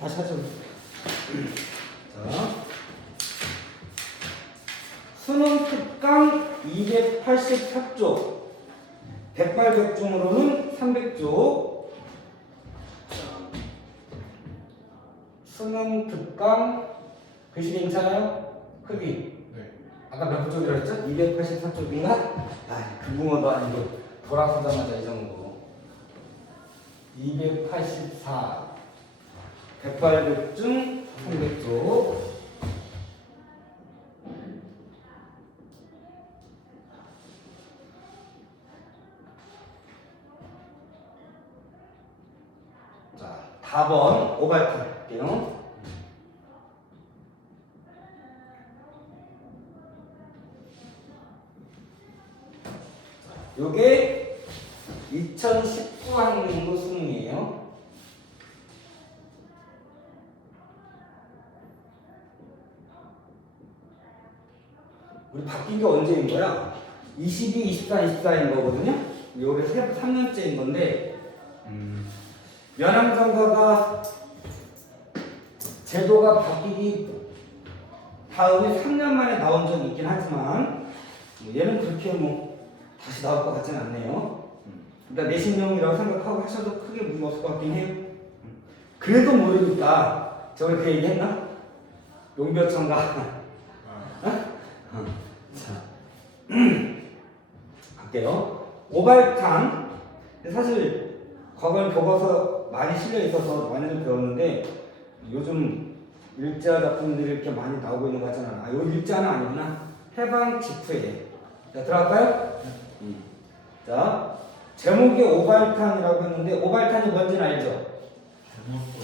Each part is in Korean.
다시 하죠. 자, 수능 특강 284쪽, 백발백중으로는 300쪽. 수능 특강 글씨 괜찮아요? 크기? 네. 아까 몇 쪽이라 했죠? 284쪽인가? 아, 금붕어도 아니고 돌아서자마자 이 정도. 284 백발백중 300쪽. 자, 4번 오발탄 할게요. 요게 2019학년도 수능이에요. 우리 바뀐 게 언제인 거야? 22, 24, 24인 거거든요. 요게 3년째인 건데 면함정가가 제도가 바뀌기 다음에 3년 만에 나온 적이 있긴 하지만 얘는 그렇게 다시 나올 것 같지는 않네요. 일단 내신용이라고 생각하고 하셔도 크게 무리 없을 것 같긴 해요. 그래도 모르니까 저번에 그 얘기 했나? 용별청가. 자, 갈게요. 오발탄. 사실 과거에 교과서 많이 실려 있어서 많이들 배웠는데 요즘 일자 작품들이 이렇게 많이 나오고 있는 거 같잖아. 아, 요 일자는 아니구나. 해방 직후에. 자, 들어갈까요? 자, 제목이 오발탄이라고 했는데 오발탄이 뭔지는 알죠?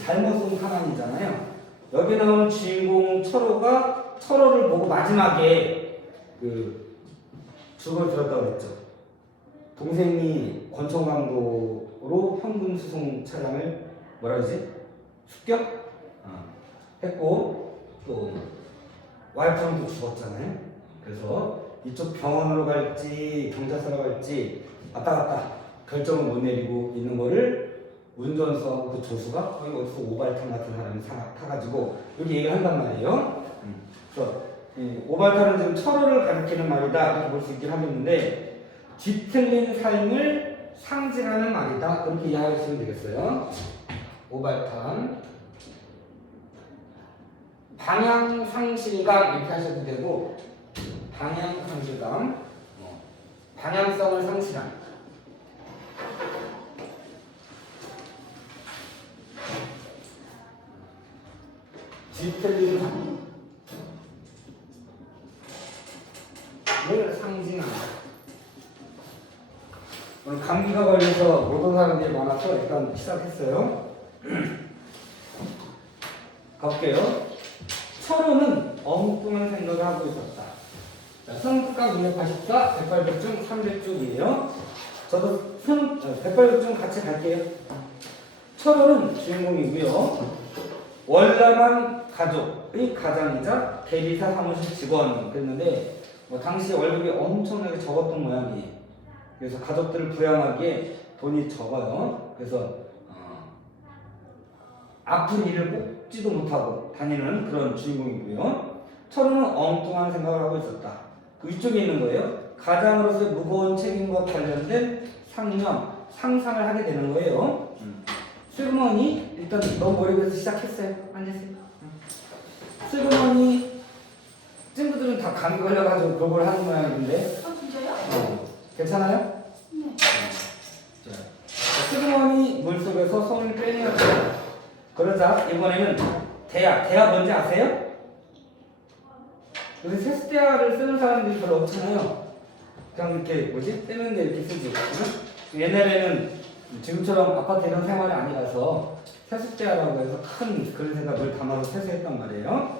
잘못 쓴 탄환이잖아요. 여기 나오는 주인공 철호가 철호를 보고 마지막에 그 죽을 들었다고 그랬죠. 동생이 권총강도로 현금 수송 차량을 뭐라 그러지? 습격? 했고 또 와이프는 또 죽었잖아요. 그래서 이쪽 병원으로 갈지 경찰서로 갈지 왔다 갔다 결정을 못 내리고 있는 거를 운전수하고 그 조수가 거기 어디서 오발탄 같은 사람이 타가지고 여기 얘기를 한단 말이에요. 그래서 오발탄은 지금 철호를 가리키는 말이다 이렇게 볼 수 있긴 하겠는데 뒤틀린 삶을 상징하는 말이다 그렇게 이해하시면 되겠어요. 오발탄 방향상실감 이렇게 하셔도 되고 방향상실감 방향성을 상실한 뒤틀린 삶을 상징한다. 오늘 감기가 걸려서 못 온 사람들이 많아서 일단 시작했어요. 가볼게요. 철호는 엉뚱한 생각을 하고 있었다. 수능특강 284, 백발백중 300쪽이에요. 저도 백발백중 같이 갈게요. 철호는 주인공이고요. 월남한 가족의 가장이자 대리사 사무실 직원 그랬는데 당시 월급이 엄청나게 적었던 모양이에요. 그래서 가족들을 부양하기에 돈이 적어요. 그래서 아픈 일을 뽑지도 못하고 다니는 그런 주인공이고요. 철호는 엉뚱한 생각을 하고 있었다. 그 위쪽에 있는 거예요. 가장으로서의 무거운 책임과 관련된 상념, 상상을 하게 되는 거예요. 슬그머니 일단 너무 오래돼서 시작했어요. 앉으세요. 슬그머니 친구들은 다 감기 걸려가지고 그걸 하는 모양인데. 진짜요? 괜찮아요? 네. 자, 슬그머니 물속에서 손을 빼내었어요. 그러자 이번에는 대야 뭔지 아세요? 요새 세숫대야를 쓰는 사람들이 별로 없잖아요. 그냥 이렇게 떼는데 이렇게 쓰지. 옛날에는 지금처럼 아파트 이런 생활이 아니라서 세숫대야라고 해서 큰 그런 생각을 담아서 세수했단 말이에요.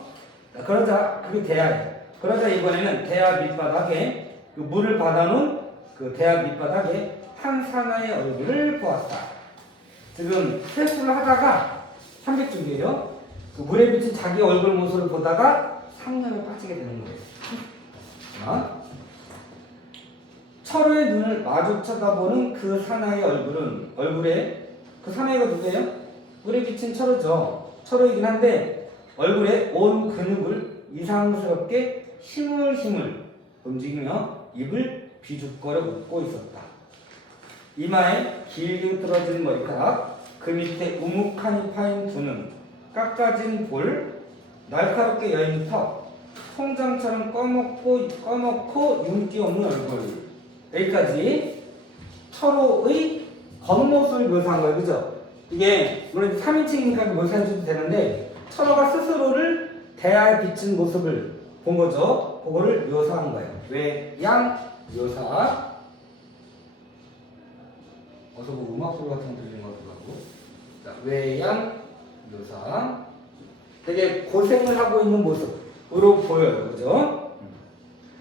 그러자 그게 대야예요. 그러자 이번에는 대야 밑바닥에 그 물을 받아놓은 그 대야 밑바닥에 한 사나이의 얼굴을 보았다. 지금 세수를 하다가 300쪽이에요. 그 물에 비친 자기 얼굴 모습을 보다가 상념에 빠지게 되는 거예요. 자, 철호의 눈을 마주 쳐다보는 그 사나이의 얼굴에 그 사나이가 누구예요? 물에 비친 철호죠. 철호이긴 한데 얼굴에 온 근육을 이상스럽게 힘을 움직이며 입을 비죽거려 웃고 있었다. 이마에 길게 떨어진 머리카락, 그 밑에 우묵하니 파인 두 눈, 깎아진 볼, 날카롭게 여인 턱, 통장처럼 꺼먹고 윤기 없는 얼굴. 여기까지 철호의 겉모습을 묘사한 거예요. 그죠? 이게 물론 3인칭이니까 묘사해줘도 되는데 철호가 스스로를 대하에 비친 모습을 본 거죠. 그거를 묘사한 거예요. 외양 묘사. 어서 뭐 음악 소리 같은 거 들리는 것 같기도 하고. 자, 외양 묘사. 되게 고생을 하고 있는 모습으로 보여요. 그죠?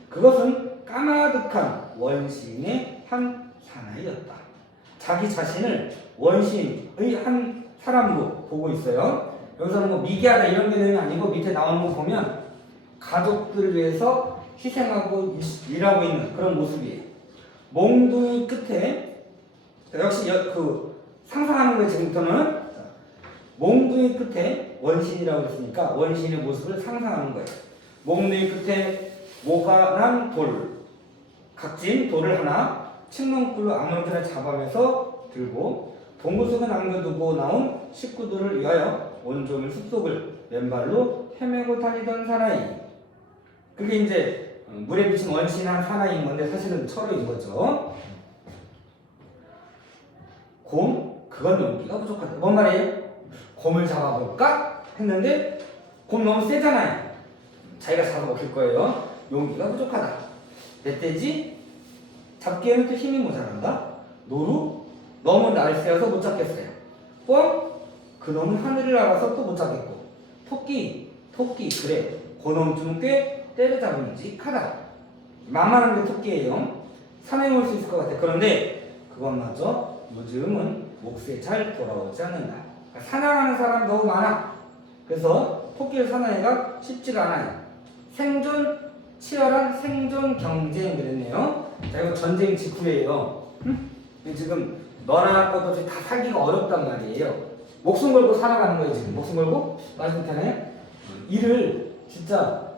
그것은 까마득한 원시인의 한 사나이였다. 자기 자신을 원시인의 한 사람으로 보고 있어요. 여기서는 뭐 미개하다 이런 개념이 아니고 밑에 나오는 거 보면 가족들을 위해서 희생하고 일하고 있는 그런 모습이에요. 몽둥이 끝에 역시 그 상상하는 거예요. 지금부터는 몽둥이 끝에 원신이라고 했으니까 원신의 모습을 상상하는 거예요. 몽둥이 끝에 모가 난 돌, 각진 돌을 하나 칡망꿀로 아무렇게나 잡아내서 들고 동굴 속에 남겨두고 나온 식구들을 위하여 온종일 숲속을 맨발로 헤매고 다니던 사나이. 그게 이제 물에 비친 원신한 사나이인 건데 사실은 철호인 거죠. 곰? 그건 용기가 부족하다. 뭔 말이에요? 곰을 잡아볼까? 했는데 곰 너무 세잖아요. 자기가 잡아먹힐 거예요. 용기가 부족하다. 멧돼지? 잡기에는 또 힘이 모자란다. 노루? 너무 날쌔어서 못 잡겠어요. 꿩? 그놈은 하늘을 날아서 또 못 잡겠고. 토끼? 그래. 그놈쯤은 꽤 때려잡음직하다. 만만한 게 토끼예요. 산에 올 수 있을 것 같아. 그런데 그것마저 요즘은 몫에 잘 돌아오지 않는다. 사냥하는 사람 너무 많아. 그래서 토끼를 사나이가 쉽지가 않아요. 치열한 생존 경쟁 그랬네요. 자, 이거 전쟁 직후예요. 지금 너나 것도 다 살기가 어렵단 말이에요. 목숨 걸고 살아가는 거예요. 지금 목숨 걸고 맞으면 이를 진짜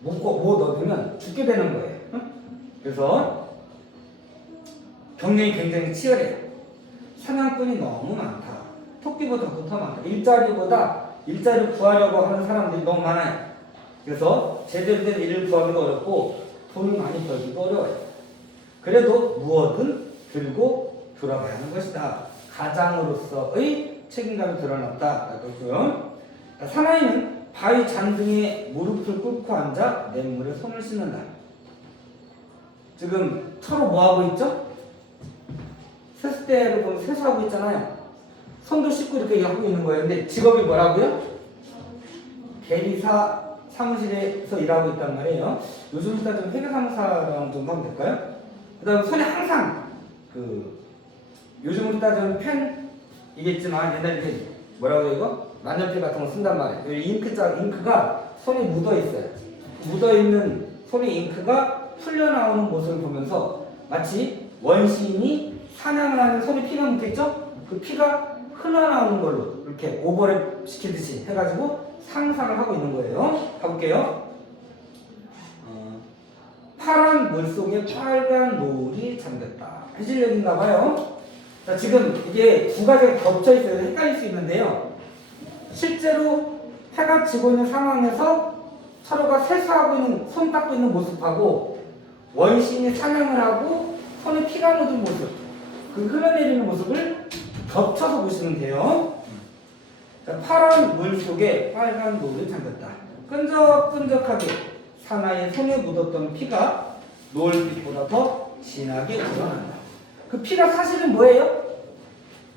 못 얻으면 죽게 되는 거예요. 그래서 경쟁이 굉장히 치열해요. 사냥꾼이 너무 많다. 토끼보다 더 많다. 일자리를 구하려고 하는 사람들이 너무 많아요. 그래서 제대로 된 일을 구하기도 어렵고 돈이 많이 벌기도 어려워요. 그래도 무엇든 들고 돌아가야 하는 것이다. 가장으로서의 책임감이 드러났다. 그렇고요. 사나이는 바위 잔등에 무릎을 꿇고 앉아 냇물에 손을 씻는다. 지금 철호 뭐하고 있죠? 세숫대를 보면 세수하고 있잖아요. 손도 씻고 이렇게 하고 있는 거예요. 근데 직업이 뭐라고요? 대리사 사무실에서 일하고 있단 말이에요. 요즘 따지면 회계사무사랑 좀 하면 될까요? 그 다음에 손에 항상 요즘으로 따지면 펜이겠지만 옛날에 이렇게 뭐라고 해요 이거? 만년필 같은 거 쓴단 말이에요. 잉크가 손에 묻어있어요. 묻어있는 손에 잉크가 풀려나오는 모습을 보면서 마치 원시인이 사냥을 하는 손에 피가 묻겠죠? 그 피가 흘러나오는 걸로 이렇게 오버랩 시키듯이 해가지고 상상을 하고 있는 거예요. 가볼게요. 파란 물속에 빨간 노을이 잠겼다. 해질녘인가 봐요. 자, 지금 이게 두 가지가 겹쳐 있어요. 헷갈릴 수 있는데요. 실제로 해가 지고 있는 상황에서 철호가 세수하고 있는, 손 닦고 있는 모습하고 원신이 사냥을 하고 손에 피가 묻은 모습, 그 흘러내리는 모습을 겹쳐서 보시면 돼요. 자, 파란 물 속에 빨간 노을이 잠겼다. 끈적끈적하게 사나이의 손에 묻었던 피가 노을빛보다 더 진하게 우러난다. 그 피가 사실은 뭐예요?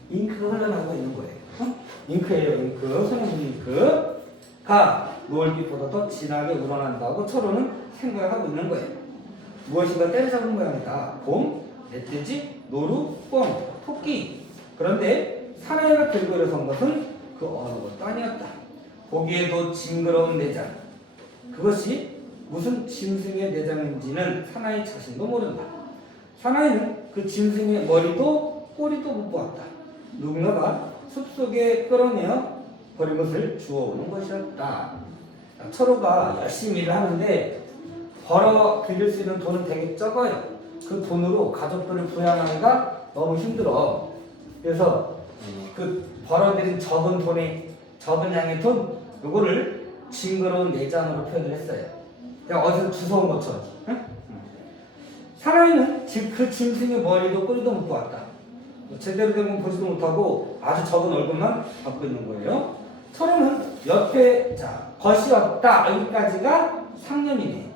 잉크가 흘러나오고 있는 거예요. 잉크예요, 잉크. 손에 묻은 잉크가 노을빛보다 더 진하게 우러난다고 철호는 생각을 하고 있는 거예요. 무엇인가 때려잡은 모양이다. 곰, 멧돼지, 노루, 꿩, 토끼. 그런데 사나이가 들고 일어선 것은 그 어느 것도 아니었다. 보기에도 징그러운 내장. 그것이 무슨 짐승의 내장인지는 사나이 자신도 모른다. 사나이는 그 짐승의 머리도 꼬리도 못 보았다. 누군가가 숲속에 끌어내어 버린 것을 주워오는 것이었다. 철호가 열심히 일을 하는데 벌어 들일 수 있는 돈은 되게 적어요. 그 돈으로 가족들을 부양하기가 너무 힘들어. 그래서 그 벌어들인 적은 돈에 적은 양의 돈 요거를 징그러운 내장으로 표현을 했어요. 그냥 어디서 주워온 것처럼. 응? 사나이는 그 짐승의 머리도 꼬리도 못 보았다. 제대로 된 건 보지도 못하고 아주 적은 얼굴만 갖고 있는 거예요. 철호는 옆에 것이 없다 여기까지가 상념이네.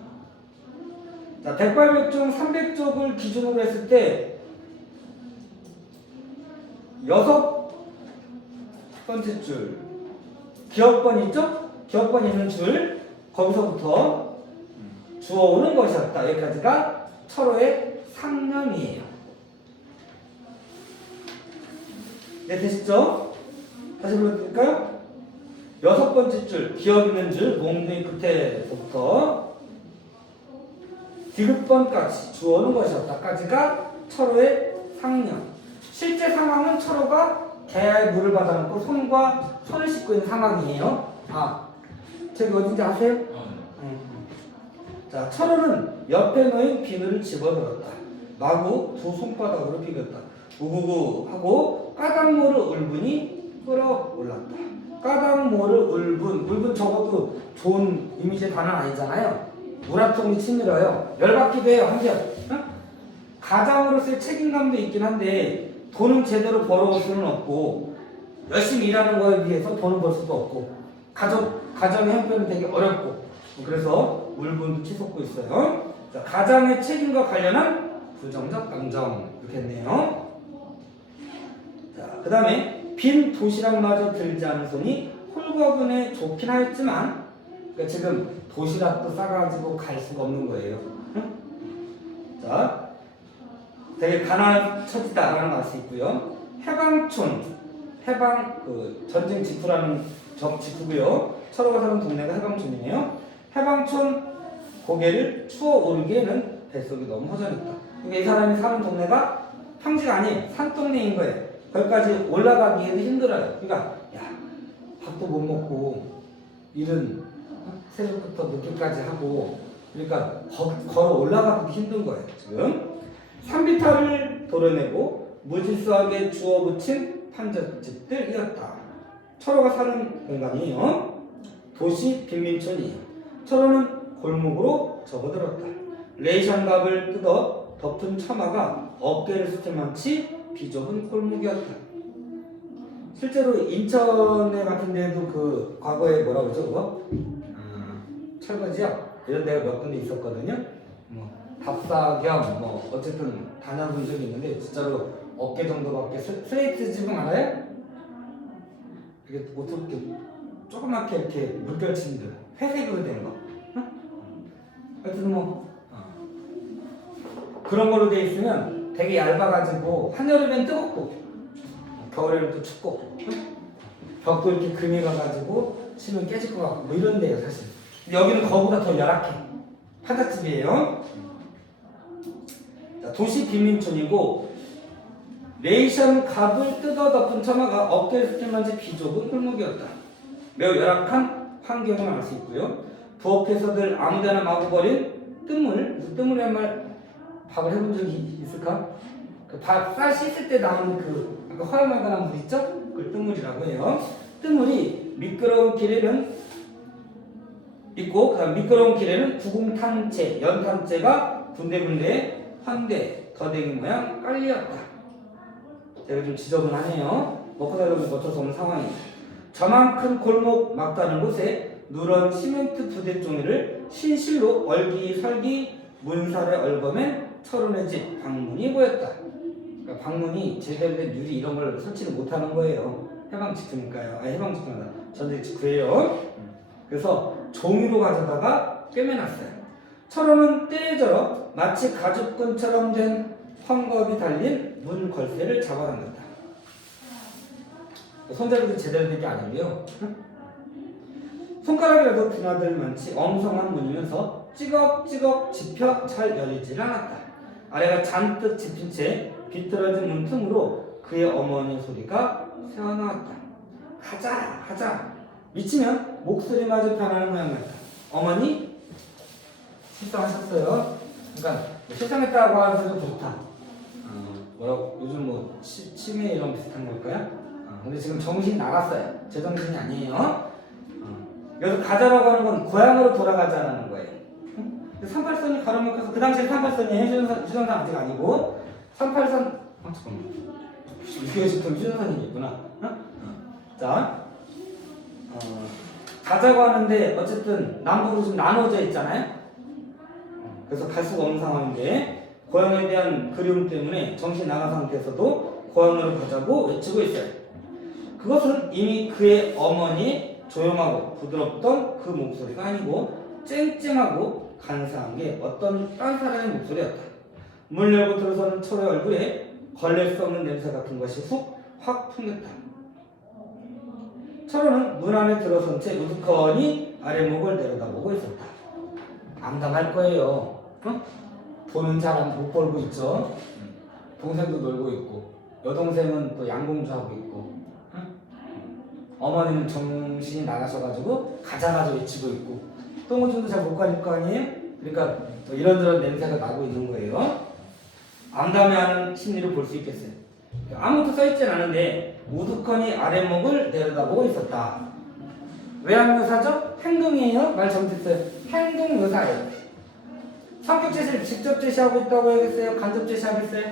자, 백발백중 300쪽을 기준으로 했을 때 여섯 번째 줄 기억번 있죠? 기억번 있는 줄 거기서부터 주워오는 것이었다. 여기까지가 철호의 상념이에요. 네, 되시죠? 다시 불러드릴까요? 여섯 번째 줄 기억 있는 줄 몽둥이 끝에부터 디귿번까지 주워오는 것이었다까지가 철호의 상념. 실제 상황은 철호가 개야에 물을 받아놓고 손을 씻고 있는 상황이에요. 저기 어딘지 아세요? 자, 철호는 옆에 놓인 비늘을 집어들었다. 마구 두 손바닥으로 비볐다. 우구구 하고 까닭모를 울분이 끓어올랐다. 까닭모를 울분 저것도 좋은 이미지의 단어 아니잖아요. 우라통이 치밀어요. 열받기도 해요. 한편 가장으로서의 책임감도 있긴 한데 돈은 제대로 벌어올 수는 없고 열심히 일하는 거에 비해서 돈을 벌 수도 없고 가정의 형편은 되게 어렵고 그래서 울분도 치솟고 있어요. 자, 가장의 책임과 관련한 부정적 감정 이렇게 했네요. 자, 그 다음에 빈 도시락마저 들지 않은 손이 홀거분에 좋긴 하였지만 그러니까 지금 도시락도 싸가지고 갈 수가 없는 거예요. 자, 되게 가난한 처지다라는 걸 알 수 있고요. 해방촌, 전쟁 지구라는 지구고요. 철호가 사는 동네가 해방촌이네요. 해방촌 고개를 추워 오르기에는 뱃속이 너무 허전했다. 그러니까 이 사람이 사는 동네가 평지가 아닌 산동네인 거예요. 거기까지 올라가기에도 힘들어요. 그러니까 밥도 못 먹고 일은 새벽부터 늦게까지 하고 그러니까 걸어 올라가기도 힘든 거예요. 지금 산비탈을 도려내고 무질서하게 주워 붙인 판잣집들이었다. 철호가 사는 공간이에요. 도시 빈민촌이에요. 철호는 골목으로 접어들었다. 레이션갑을 뜯어 덮은 처마가 어깨를 스칠 만치 비좁은 골목이었다. 실제로 인천에 같은 데도 그 과거에 뭐라고 그러죠 그거? 철거지역 이런 데가 몇 군데 있었거든요. 답사 겸 어쨌든 다녀본 적이 있는데 진짜로 어깨 정도밖에 스트레이트 지붕 알아요? 이게 어떻게 조그맣게 이렇게 물결치는 데 회색으로 된 거. 하여튼 그런 걸로 돼 있으면 되게 얇아가지고 한여름엔 뜨겁고 겨울에는 또 춥고 벽도 이렇게 금이 가가지고 치면 깨질 것 같고 이런 데요 사실. 근데 여기는 그거보다 더 열악해. 판잣집이에요. 자, 도시 빈민촌이고 레이션 갑을 뜯어 덮은 처마가 어깨를 스칠 만치 비좁은 골목이었다. 매우 열악한 환경을 알 수 있고요. 부엌에서들 아무데나 마구 버린 뜸물이란 말 밥을 해본 적이 있을까? 그 쌀 씻을 때 나오는 그 허여멀건한 물 있죠? 그걸 뜸물이라고 해요. 뜸물이 미끄러운 길에는 있고 그다음 미끄러운 길에는 구공탄재, 연탄재가 군데군데 환대, 더댕이 모양 깔리었다. 제가 좀 지저분하네요. 먹고 살려면 어쩔 수 없는 상황이에요. 저만큼 골목 막다른 곳에 누런 시멘트 부대종이를 신실로 얼기설기 문살에 얽어맨 철원의 집 방문이 보였다. 그러니까 방문이 제대로 된 유리 이런 걸 설치를 못하는 거예요. 해방 직후니까요. 해방 직후다. 전쟁 직후예요. 그래서 종이로 가져다가 꿰매놨어요. 철원은 때에 절어 마치 가죽끈처럼 된 헝겊이 달린 문 걸쇠를 잡아당겼다. 손잡이도 제대로 된 게 아니고요. 손가락이라도 드나들 만치 엉성한 문이면서 찌걱찌걱 집혀 잘 열리질 않았다. 아래가 잔뜩 집힌 채 비틀어진 문 틈으로 그의 어머니 소리가 새어나왔다. 가자 미치면 목소리마저 변하는 모양 같다. 어머니 실성하셨어요. 그러니까 실성했다고 하면서 좀 좋다. 뭐라고 요즘 뭐 치매 이런 비슷한 걸까요? 근데 지금 정신이 나갔어요. 제 정신이 아니에요. 여기서 가자라고 하는 건 고향으로 돌아가자라는 거예요. 38선이 가로막혀서 그 당시에 38선이 휴전선 아직 아니고 38선 잠깐만 이게 지금 휴전선이 있구나. 자 가자고 하는데 어쨌든 남북으로 좀 나눠져 있잖아요. 그래서 갈 수가 없는 상황인데 고향에 대한 그리움 때문에 정신 나간 상태에서도 고향으로 가자고 외치고 있어요. 그것은 이미 그의 어머니 조용하고 부드럽던 그 목소리가 아니고 쨍쨍하고 간사한 게 어떤 딴 사람의 목소리였다. 문 열고 들어서는 철의 얼굴에 걸릴 수 없는 냄새 같은 것이 확 풍겼다. 철호는 문 안에 들어선 채 우두커니 아래목을 내려다보고 있었다. 암담할 거예요. 보는 사람 못 벌고 있죠. 동생도 놀고 있고 여동생은 또 양공주하고 있고 어머니는 정신이 나가셔가지고 가자마자 외치고 있고 똥오줌도 잘 못 가릴 거 아니에요? 그러니까 또 이런저런 냄새가 나고 있는 거예요. 암담해하는 심리를 볼 수 있겠어요. 아무것도 써있진 않은데 우두커니 아랫목을 내려다보고 있었다. 외양묘사죠? 행동이에요? 말 잘못했어요. 행동묘사예요. 성격 제시를 직접 제시하고 있다고 해야겠어요? 간접 제시하겠어요?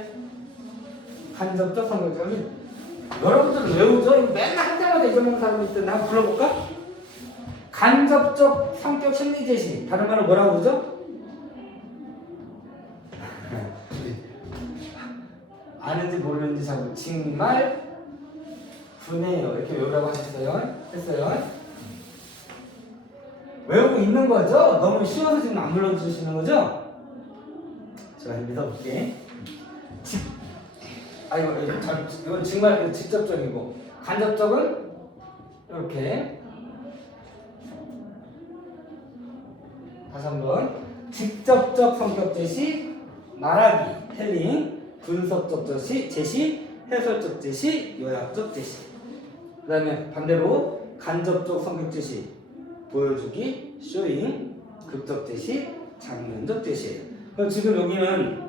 간접적 성격. 여러분들 외우죠? 맨날 한 때마다 잊어먹는 사람이 있던데 한번 불러볼까? 간접적 성격 심리 제시. 다른 말로 뭐라고 그러죠? 아는지 모르는지 자꾸 정말 분해요. 이렇게 외우라고 하셨어요. 했어요. 외우고 있는 거죠? 너무 쉬워서 지금 안 불러주시는 거죠? 제가 믿어볼게. 이건 정말 직접적이고 간접적은 이렇게 다시 한번 직접적 성격 제시 말하기 텔링 분석적 제시 해설적 제시 요약적 제시 그 다음에 반대로 간접적 성격 제시 보여주기 쇼잉 극적 제시 장면적 제시예요. 그럼 지금 여기는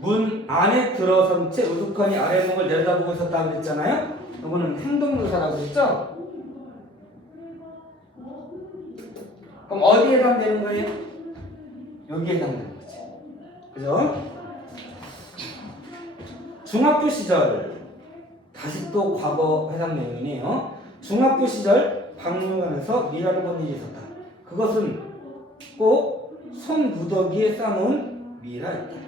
문 안에 들어선 채 우두커니 아랫목을 내려다보고 있었다고 그랬잖아요. 이거는 행동묘사라고 했죠. 그럼 어디에 해당되는 거예요? 여기에 해당되는 거지. 그죠? 중학교 시절 다시 또 과거 해당 내용이네요. 중학교 시절 박물관에서 미라를 본 일이 있었다. 그것은 꼭 손무더기에 싸놓은 미라였다.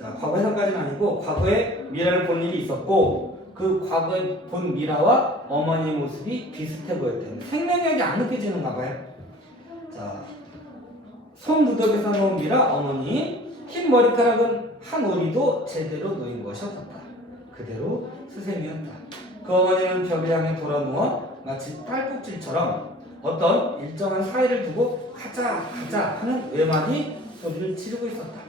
자, 과거 해석까지는 아니고 과거에 미라를 본 일이 있었고 그 과거에 본 미라와 어머니의 모습이 비슷해 보였대요. 생명력이 안 느껴지는가 봐요. 자, 손무더기에 싸놓은 미라 어머니 흰 머리카락은 한 오리도 제대로 놓인 것이 없었다. 그대로 스샘이었다. 그 어머니는 벽을 향해 돌아 누워 마치 딸꾹질처럼 어떤 일정한 사이를 두고 가자 하는 외마디 소리를 지르고 있었다.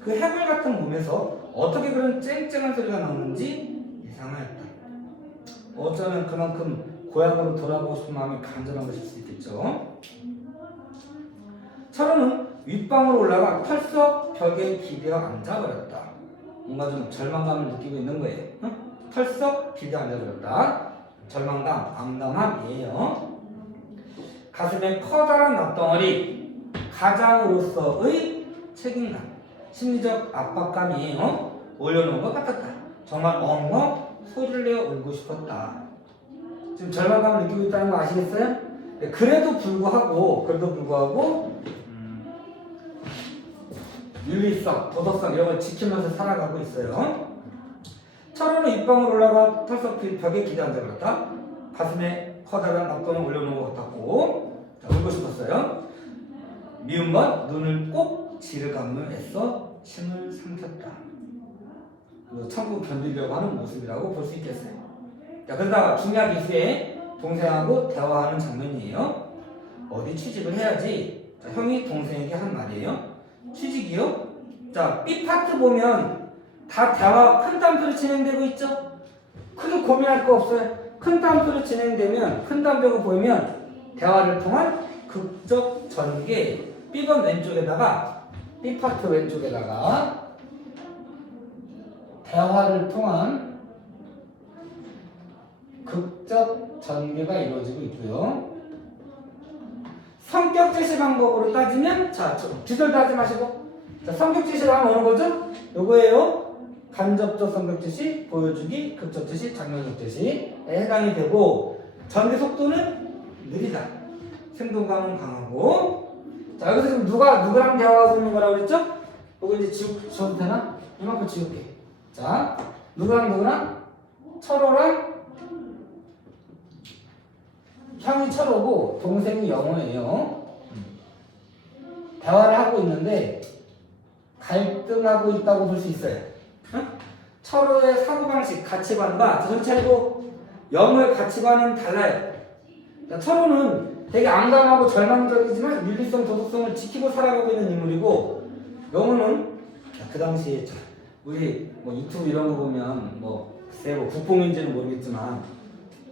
그 해골 같은 몸에서 어떻게 그런 쨍쨍한 소리가 나오는지 이상하였다. 어쩌면 그만큼 고향으로 돌아가고 싶은 마음이 간절한 것일 수 있겠죠. 철호는 윗방으로 올라가 털썩 벽에 기대어 앉아버렸다. 뭔가 좀 절망감을 느끼고 있는 거예요. 털썩 기대어 앉아버렸다. 절망감, 암담함이에요. 가슴에 커다란 납덩어리, 가장으로서의 책임감, 심리적 압박감이에요. 올려놓은 것 같았다. 정말 엉엉 소리를 내어 울고 싶었다. 지금 절망감을 느끼고 있다는 거 아시겠어요? 그래도 불구하고 윤리성, 도덕성 이런 걸 지키면서 살아가고 있어요. 철호는 윗방으로 올라가 털썩 벽에 기대 앉아버렸다. 가슴에 커다란 납덩이를 올려놓은 것 같았고 울고 싶었어요. 미움과 눈을 꼭 지르감을 애써 침을 삼켰다. 참고 견디려고 하는 모습이라고 볼 수 있겠어요. 자, 그러다가 중요한 이후에 동생하고 대화하는 장면이에요. 어디 취직을 해야지. 자, 형이 동생에게 한 말이에요. 취직이요? 자, B 파트 보면 다 대화 큰 따옴표로 진행되고 있죠? 크게 고민할 거 없어요. 큰 따옴표로 진행되면 큰 따옴표가 보이면 대화를 통한 극적 전개. B번 왼쪽에다가 B파트 왼쪽에다가 대화를 통한 극적 전개가 이루어지고 있고요. 성격 제시 방법으로 따지면 자, 뒤돌다 하지 마시고 자, 성격 제시를 하면 어느 거죠? 요거예요. 간접적 성격 제시, 보여주기, 극적 제시, 장면적 제시에 해당이 되고 전개 속도는 느리다. 생동감은 강하고 자, 여기서 지금 누구랑 대화하고 있는 거라고 그랬죠? 이거 이제 지워도 되나? 이만큼 지울게. 자, 누구랑 철호랑 형이 철호고 동생이 영호예요. 대화를 하고 있는데 갈등하고 있다고 볼 수 있어요. 응? 철호의 사고방식, 가치관과 정신 차리고 영호의 가치관은 달라요. 그러니까 철호는 되게 암담하고 절망적이지만 윤리성, 도덕성을 지키고 살아가고 있는 인물이고 영호는 그 당시에 우리 뭐 유튜브 이런 거 보면 뭐 글쎄 뭐 국뽕인지는 모르겠지만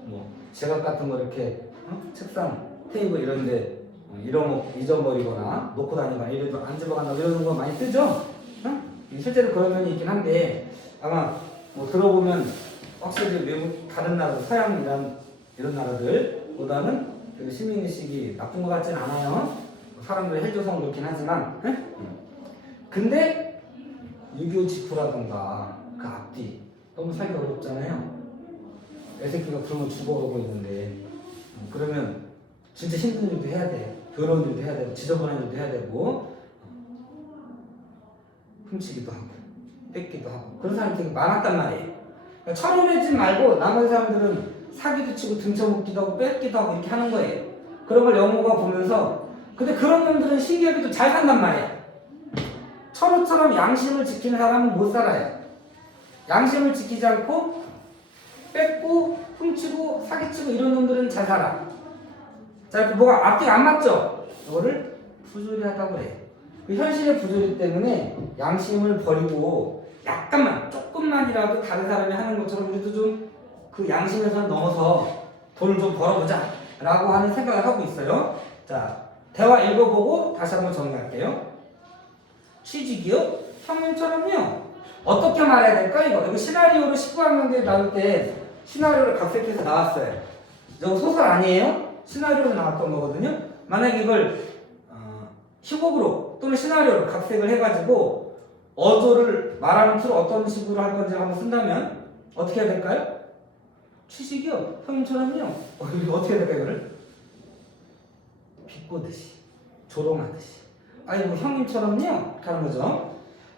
뭐 제각 같은 거 이렇게 책상, 테이블 이런데 잊어버리거나 놓고 다니거나 이래도 안 집어간다고 이러는 거 많이 뜨죠? 응? 실제로 그런 면이 있긴 한데 아마 뭐 들어보면 확실히 외국 다른 나라, 서양 이런 나라들보다는 시민의식이 나쁜 것 같진 않아요. 사람들의 헬조성은 그렇긴 하지만 근데 6.25 직후라던가 그 앞뒤 너무 살기 어렵잖아요. 애새끼가 굶어 죽어가고 있는데 그러면 진짜 힘든 일도 해야 돼. 더러운 일도 해야 되고 지저분한 일도 해야 되고 훔치기도 하고 뺏기도 하고 그런 사람이 되게 많았단 말이에요. 그러니까 철호내지 말고 나머지 사람들은 사기도 치고 등쳐먹기도 하고 뺏기도 하고 이렇게 하는 거예요. 그런 걸 영호가 보면서 근데 그런 놈들은 신기하게도 잘 산단 말이야. 철호처럼 양심을 지키는 사람은 못 살아요. 양심을 지키지 않고 뺏고 훔치고 사기치고 이런 놈들은 잘 살아. 자, 뭐가 앞뒤가 안 맞죠? 이거를 부조리하다고 그래. 그 현실의 부조리 때문에 양심을 버리고 약간만 조금만이라도 다른 사람이 하는 것처럼 우리도 좀 그 양심에서 넘어서 돈을 좀 벌어보자 라고 하는 생각을 하고 있어요. 자, 대화 읽어보고 다시 한번 정리할게요. 취직이요? 형님처럼요. 어떻게 말해야 될까? 이거 시나리오로 19학년들이 나올 때 시나리오를 각색해서 나왔어요. 이거 소설 아니에요? 시나리오로 나왔던 거거든요. 만약에 이걸 희곡으로 또는 시나리오로 각색을 해가지고 어조를 말하는 투로 어떤 식으로 할 건지 한번 쓴다면 어떻게 해야 될까요? 취직이요? 형님처럼요? 어떻게 해야 될까요? 이거를? 비꼬듯이 조롱하듯이 아이고 형님처럼요? 하는 거죠.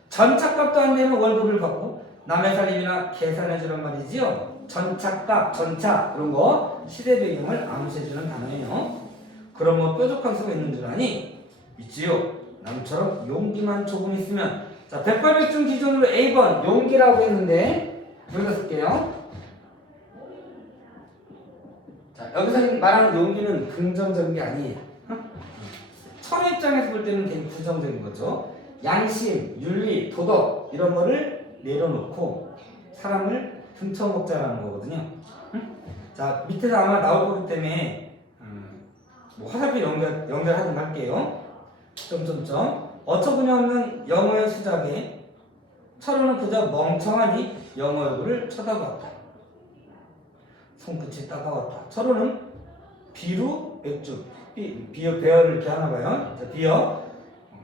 전차값도 안 되는 월급을 받고 남의 살림이나 계산해주란 말이지요. 전차값, 전차 이런 거 시대 배경을 암시해주는 단어예요. 그럼 뭐 뾰족한 수가 있는 줄 아니? 있지요. 남처럼 용기만 조금 있으면 자, 백발백중 기준으로 A번 용기라고 했는데 여기다 쓸게요. 자, 여기서 말하는 용기는 긍정적인 게 아니에요. 철의 입장에서 볼 때는 되게 부정적인 거죠. 양심, 윤리, 도덕 이런 거를 내려놓고 사람을 등쳐먹자라는 거거든요. 자, 밑에서 아마 나올 거기 때문에 뭐 화살표 연결하든 할게요. 점점점 어처구니없는 영어의 수작에 철호는 그저 멍청하니 영어 얼굴을 쳐다봤다. 손끝이 따가웠다. 철호는 비루 맥주 비어 배열을 이렇게 하나 봐요. 자, 비어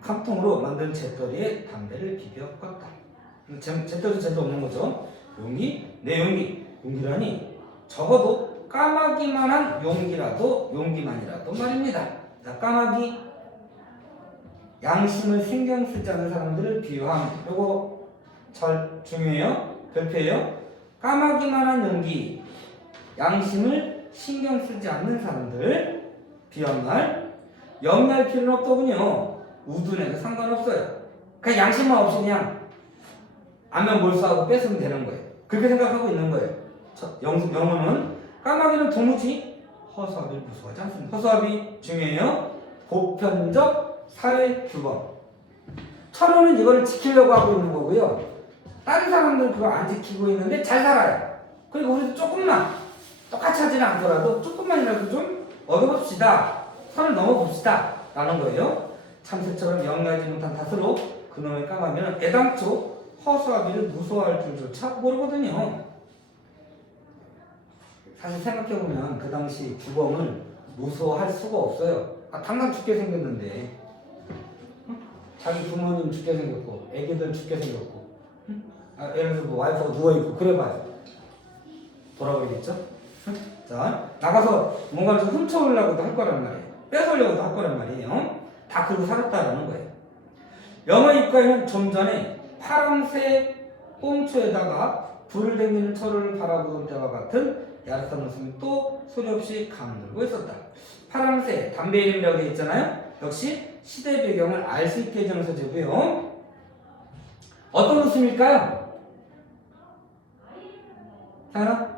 칸통으로 만든 잿더리에 담배를 비벼 껐다. 잿더리 잿도 없는 거죠. 용기? 내 용기. 용기라니 적어도 까마귀만한 용기만이라도 말입니다. 자, 까마귀 양심을 신경 쓰지 않는 사람들을 비유함. 요거 잘 중요해요. 별표예요. 까마귀만한 용기, 양심을 신경 쓰지 않는 사람들 비유한 말. 염려할 필요는 없더군요. 우둔해도 상관없어요. 그냥 양심만 없이 그냥 안면 몰수하고 뺏으면 되는 거예요. 그렇게 생각하고 있는 거예요. 영어는 까마귀는 도무지 허수아비를 무서워하지 않습니다. 허수아비 중요해요. 보편적 사회 규범. 철호는 이거를 지키려고 하고 있는 거고요. 다른 사람들은 그거 안 지키고 있는데 잘 살아요. 그리고 우리도 조금만 똑같이 하지는 않더라도 조금만이라도 좀 어겨봅시다. 선을 넘어봅시다. 라는 거예요. 참새처럼 영리하지 못한 탓으로 그놈을 깡하면 애당초 허수아비를 무서워할 줄조차 모르거든요. 사실 생각해보면 그 당시 주범을 무서워할 수가 없어요. 당장 죽게 생겼는데 자기 부모님 죽게 생겼고 애기들 죽게 생겼고 예를 들어 뭐 와이프가 누워있고 그래봐요. 돌아버리겠죠? 자, 나가서 뭔가를 좀 훔쳐오려고도 할 거란 말이에요. 뺏으려고도 할 거란 말이에요. 다 그러고 살았다라는 거예요. 영어 입가에는 좀 전에 파랑새 꽁초에다가 불을 댕기는 철을 바라보던 때와 같은 야릇한 웃음이 또 소리 없이 감돌고 있었다. 파랑새, 담배 이름이라고 되어 있잖아요. 역시 시대 배경을 알 수 있게 해주는 소재고요. 어떤 웃음일까요? 하나?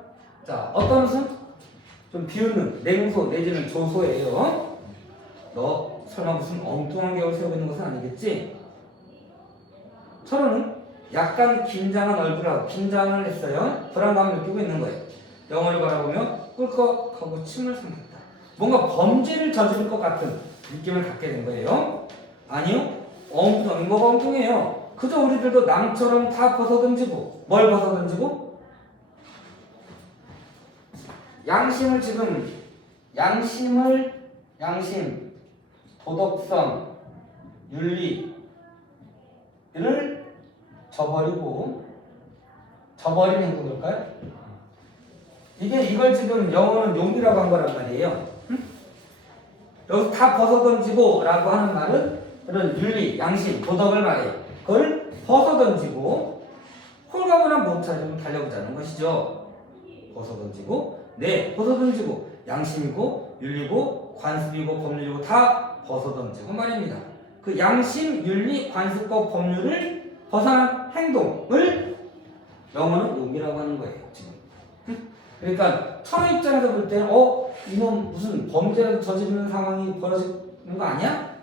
자, 어떤 웃음? 좀 비웃는, 냉소 내지는 조소예요. 너 설마 무슨 엉뚱한 계획을 세우고 있는 것은 아니겠지? 철호는 약간 긴장한 얼굴하고 긴장을 했어요. 불안감을 느끼고 있는 거예요. 영어를 바라보며 꿀꺽하고 침을 삼켰다. 뭔가 범죄를 저지를 것 같은 느낌을 갖게 된 거예요. 아니요, 엉뚱한 뭐가 엉뚱해요. 그저 우리들도 남처럼 다 벗어던지고 뭘 벗어던지고? 양심을 지금 양심, 도덕성, 윤리를 저버린 행동일까요? 이걸 지금 영어는 용기라고 한 거란 말이에요. 여기서 다 벗어던지고 라고 하는 말은 그런 윤리, 양심, 도덕을 말해요. 그걸 벗어던지고 홀가분한 몸차림을 달려보자는 것이죠. 벗어던지고 양심이고 윤리고 관습이고 법률이고 다 벗어던지고 말입니다. 그 양심, 윤리, 관습과 법률을 벗어난 행동을 영어는 용기라고 하는 거예요. 지금. 그러니까 철의 입장에서 볼 때는 이놈 무슨 범죄라도 저지르는 상황이 벌어지는 거 아니야?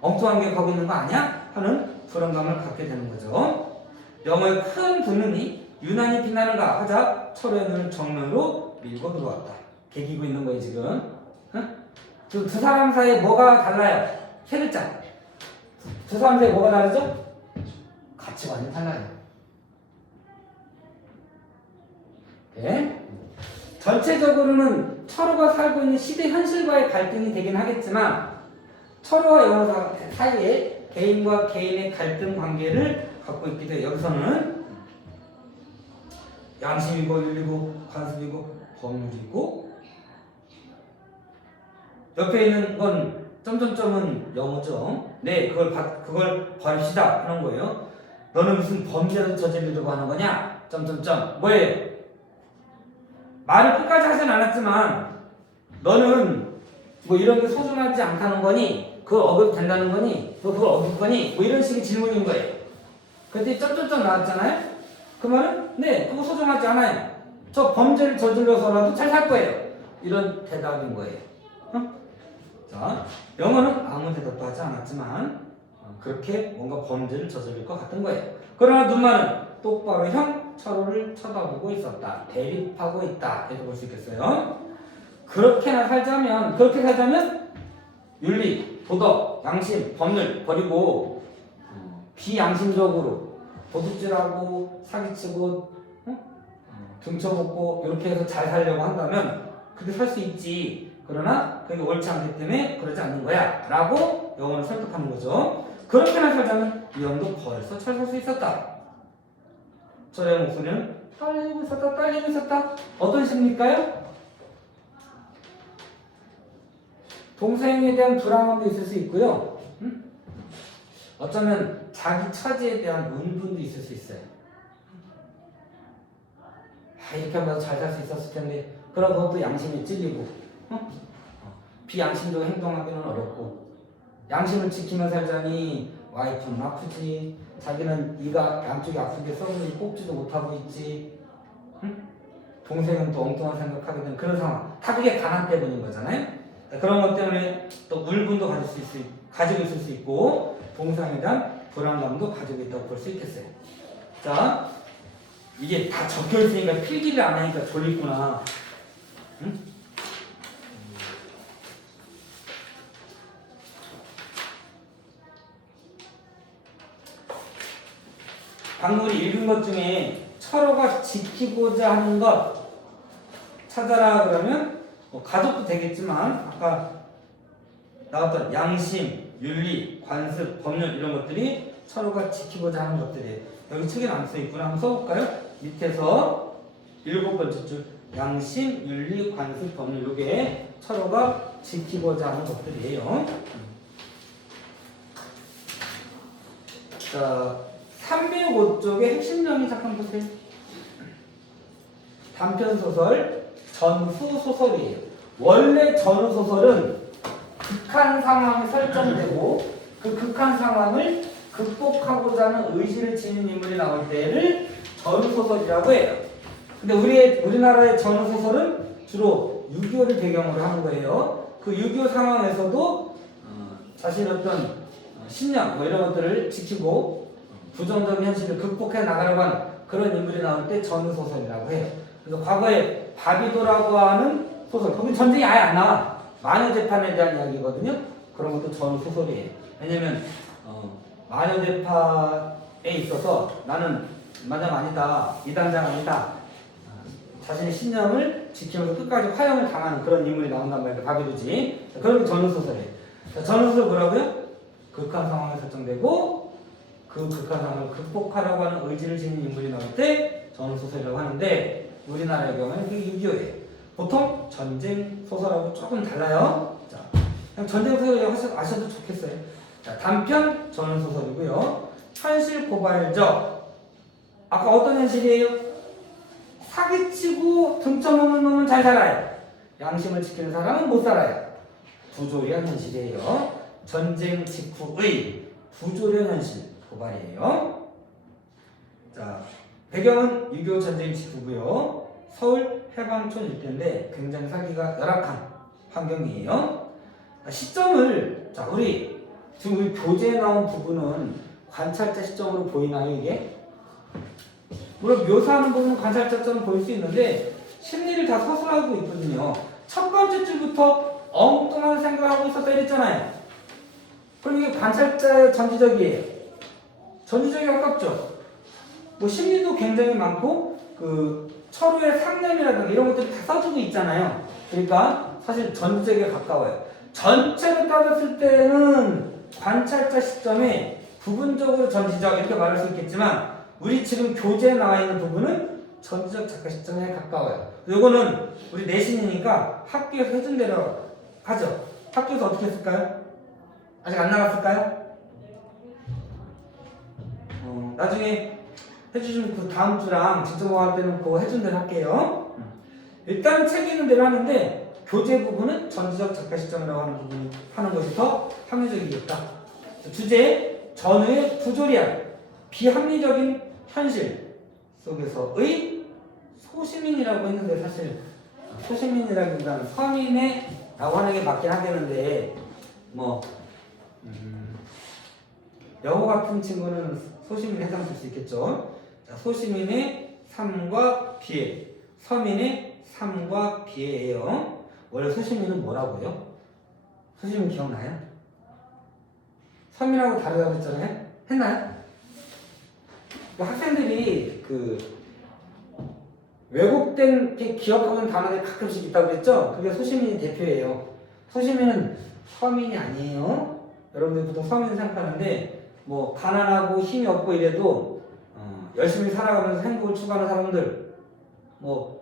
엉뚱한 게 거기 있는 거 아니야? 하는 불안감을 갖게 되는 거죠. 영어의 큰 분은이 유난히 빛나는가 하자 철의 눈을 정면으로 밀고 들어왔다. 개기고 있는 거예요 지금. 두 사람 사이에 뭐가 달라요? 세 글자. 두 사람 사이에 뭐가 다르죠? 가치관이 달라요. 네? 전체적으로는 철호가 살고 있는 시대 현실과의 갈등이 되긴 하겠지만 철호와 영어 사이에 개인과 개인의 갈등 관계를 갖고 있기도 해요. 여기서는 양심이고 윤리고 관습이고 법률이고 옆에 있는 건 점점점은 영어죠. 네, 그걸 버립시다 하는 거예요. 너는 무슨 범죄를 저지르려고 하는 거냐? 점점점 뭐예요? 말을 끝까지 하진 않았지만 너는 뭐 이런 게 소중하지 않다는 거니? 그걸 어겨도 된다는 거니? 너 그걸 어길 거니? 뭐 이런 식의 질문인 거예요. 그때 점점점 나왔잖아요? 그 말은 네, 그거 소중하지 않아요. 저 범죄를 저질러서라도 잘 살 거예요. 이런 대답인 거예요. 자, 영어는 아무 대답도 하지 않았지만 그렇게 뭔가 범죄를 저지를 것 같은 거예요. 그러나 눈만은 똑바로 철호를 쳐다보고 있었다. 대립하고 있다. 이렇게 볼 수 있겠어요. 그렇게 살자면 윤리, 도덕, 양심, 법률 버리고 비양심적으로 도둑질하고 사기치고 등쳐먹고 이렇게 해서 잘 살려고 한다면 그렇게 살 수 있지. 그러나 그게 옳지 않기 때문에 그러지 않는 거야 라고 영어는 설득하는 거죠. 그렇게나 살자면 이 형도 벌써 잘 살 수 있었다. 철의 목소리는 떨리고 있었다. 어떤 식일까요? 동생에 대한 불안함도 있을 수 있고요. 어쩌면 자기 처지에 대한 울분도 있을 수 있어요. 이렇게 하면 잘 살 수 있었을 텐데 그러고 또 양심이 찔리고 비양심적으로 행동하기는 어렵고 양심을 지키며 살자니 와이프는 아프지, 자기는 이가 양쪽이 아픈데 썩은이 뽑지도 못하고 있지, 동생은 또 엉뚱한 생각하게 되는 그런 상황. 다 그게 가난 때문인 거잖아요. 그런 것 때문에 또 울분도 가지고 있을 수 있고 동생에 대한 불안감도 가지고 있다고 볼 수 있겠어요. 자, 이게 다 적혀 있으니까 필기를 안 하니까 졸리구나. 방금 우리 읽은 것 중에 철호가 지키고자 하는 것 찾아라 그러면 뭐 가족도 되겠지만 아까 나왔던 양심, 윤리, 관습, 법률 이런 것들이 철호가 지키고자 하는 것들이에요. 여기 책에 안 써 있구나. 한번 써볼까요? 밑에서 7번째 줄 양심, 윤리, 관습, 법률 이게 철호가 지키고자 하는 것들이에요. 자, 305쪽의 핵심령이 잠깐 보세요. 단편소설, 전후소설이에요. 원래 전후소설은 극한 상황이 설정되고 그 극한 상황을 극복하고자 하는 의지를 지닌 인물이 나올 때를 전후소설이라고 해요. 근데 우리나라의 전후소설은 주로 6.25를 배경으로 하는 거예요. 그 6.25 상황에서도 자신의 어떤 신념 뭐 이런 것들을 지키고 부정적인 현실을 극복해 나가려고 하는 그런 인물이 나올 때 전후소설이라고 해요. 그래서 과거에 바비도라고 하는 소설, 거기 전쟁이 아예 안 나와. 마녀재판에 대한 이야기거든요. 그런 것도 전후소설이에요. 왜냐면 마녀재판에 있어서 나는 마녀가 아니다, 이단자가 아니다, 자신의 신념을 지키면서 끝까지 화형을 당하는 그런 인물이 나온단 말이에요. 바비도지. 그런 게 전후소설이에요. 전후소설 뭐라고요? 극한 상황에 설정되고 그 극한 상황을 극복하려고 하는 의지를 지닌 인물이 나올 때 전후소설이라고 하는데 우리나라의 경우에는 그게 6.25예요. 보통 전쟁 소설하고 조금 달라요. 자, 그냥 전쟁 소설 아셔도 좋겠어요. 자, 단편 전후소설이고요. 현실 고발적. 아까 어떤 현실이에요? 사기치고 등쳐먹는 놈은 잘 살아요. 양심을 지키는 사람은 못 살아요. 부조리한 현실이에요. 전쟁 직후의 부조리한 현실 고발이에요. 자, 배경은 6.25 전쟁 직후고요. 서울 해방촌 일대인데 굉장히 살기가 열악한 환경이에요. 시점을 지금 우리 교재에 나온 부분은 관찰자 시점으로 보이나요 이게? 물론 묘사하는 부분은 관찰자처럼 보일 수 있는데 심리를 다 서술하고 있거든요. 첫 번째 줄부터 엉뚱한 생각을 하고 있었다 이랬잖아요. 그럼 이게 관찰자의 전지적이에요. 전지적이 가깝죠. 뭐 심리도 굉장히 많고 철호의 상념이라든가 이런 것들이 다 써주고 있잖아요. 그러니까 사실 전지적에 가까워요. 전체를 따졌을 때는 관찰자 시점에 부분적으로 전지적 이렇게 말할 수 있겠지만 우리 지금 교재에 나와 있는 부분은 전지적 작가 시점에 가까워요. 이거는 우리 내신이니까 학교에서 해준 대로 하죠. 학교에서 어떻게 했을까요? 아직 안 나갔을까요? 나중에 해주신 그 다음 주랑 직접 할 때는 그거 해준 대로 할게요. 일단 책 읽는 대로 하는데 교재 부분은 전지적 작가 시점이라고 하는 부분이 하는 것이 더 합리적이겠다. 주제 전후의 부조리한 비합리적인 현실 속에서의 소시민이라고 했는데 사실 소시민이라기보다는 서민의라고 하는 게 맞긴 하겠는데 영어 같은 친구는 소시민에 해당될 수 있겠죠. 자, 소시민의 삶과 비애, 서민의 삶과 비애예요. 원래 소시민은 뭐라고요? 소시민 기억나요? 서민하고 다르다고 했잖아요. 했나요? 학생들이 왜곡된 기억하는 단어들이 가끔씩 있다고 그랬죠? 그게 소시민의 대표예요. 소시민은 서민이 아니에요. 여러분들 보통 서민 생각하는데 가난하고 힘이 없고 이래도 열심히 살아가면서 행복을 추구하는 사람들,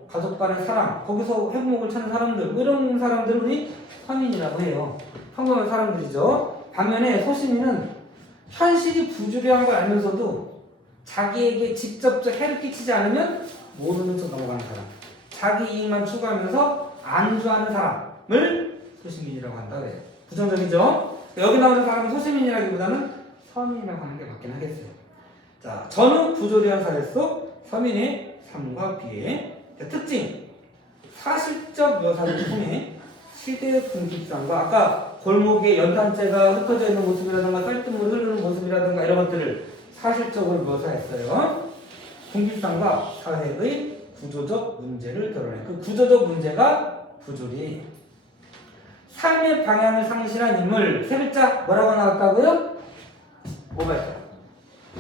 가족 간의 사랑, 거기서 행복을 찾는 사람들, 이런 사람들은 우리 서민이라고 해요. 평범한 사람들이죠. 반면에 소시민은 현실이 부조리한 걸 알면서도 자기에게 직접적 해를 끼치지 않으면 모르는 척 넘어가는 사람, 자기 이익만 추구하면서 안주하는 사람을 소시민이라고 한다고 해요. 부정적이죠? 여기 나오는 사람은 소시민이라기보다는 서민이라고 하는 게 맞긴 하겠어요. 자, 전후 부조리한 사례 속 서민의 삶과 비애. 특징, 사실적 묘사를 통해 시대의 궁핍상과 아까 골목에 연탄재가 흩어져 있는 모습이라든가 쌀뜨물 흐르는 모습이라든가 이런 것들을 사실적으로 묘사했어요. 궁핍상과 사회의 구조적 문제를 드러내. 그 구조적 문제가 부조리. 삶의 방향을 상실한 인물. 세 글자 뭐라고 나왔다고요? 오발탄.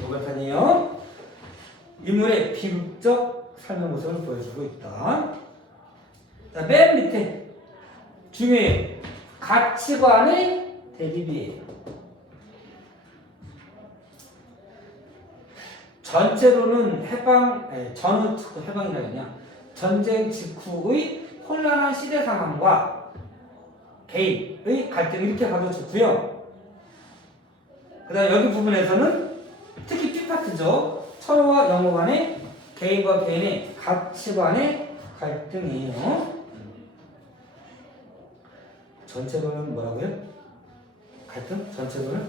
오발탄이에요. 인물의 비극적 삶의 모습을 보여주고 있다. 자, 맨 밑에 중요해요. 가치관의 대립이에요. 전체로는 해방이라 했냐? 전쟁 직후의 혼란한 시대 상황과 개인의 갈등 이렇게 봐도 좋고요. 그 다음 여기 부분에서는 특히 B파트죠. 철호와 영호 간의 개인과 개인의 가치관의 갈등이에요. 전체로는 뭐라고요? 갈등? 전체로는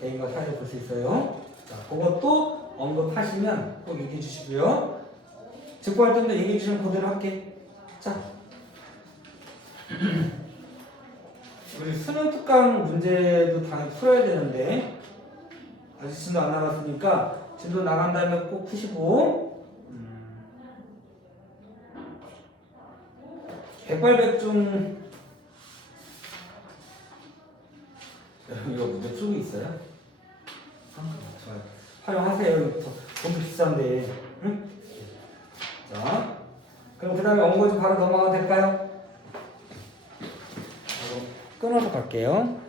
개인과 사회를 볼 수 있어요. 자, 그것도 언급하시면 꼭 얘기해 주시고요. 직구할 때도 얘기해 주시면 그대로 할게. 자, 우리 수능 특강 문제도 당연히 풀어야 되는데 아직 진도 안 나갔으니까 진도 나간 다음에 꼭 푸시고 100발백중 이거 문제 풀고 있어요? 좋아요. 활용하세요. 돈도 비싼데. 응? 자, 그럼 그 다음에 원고지 바로 넘어가도 될까요? 끊어서 갈게요.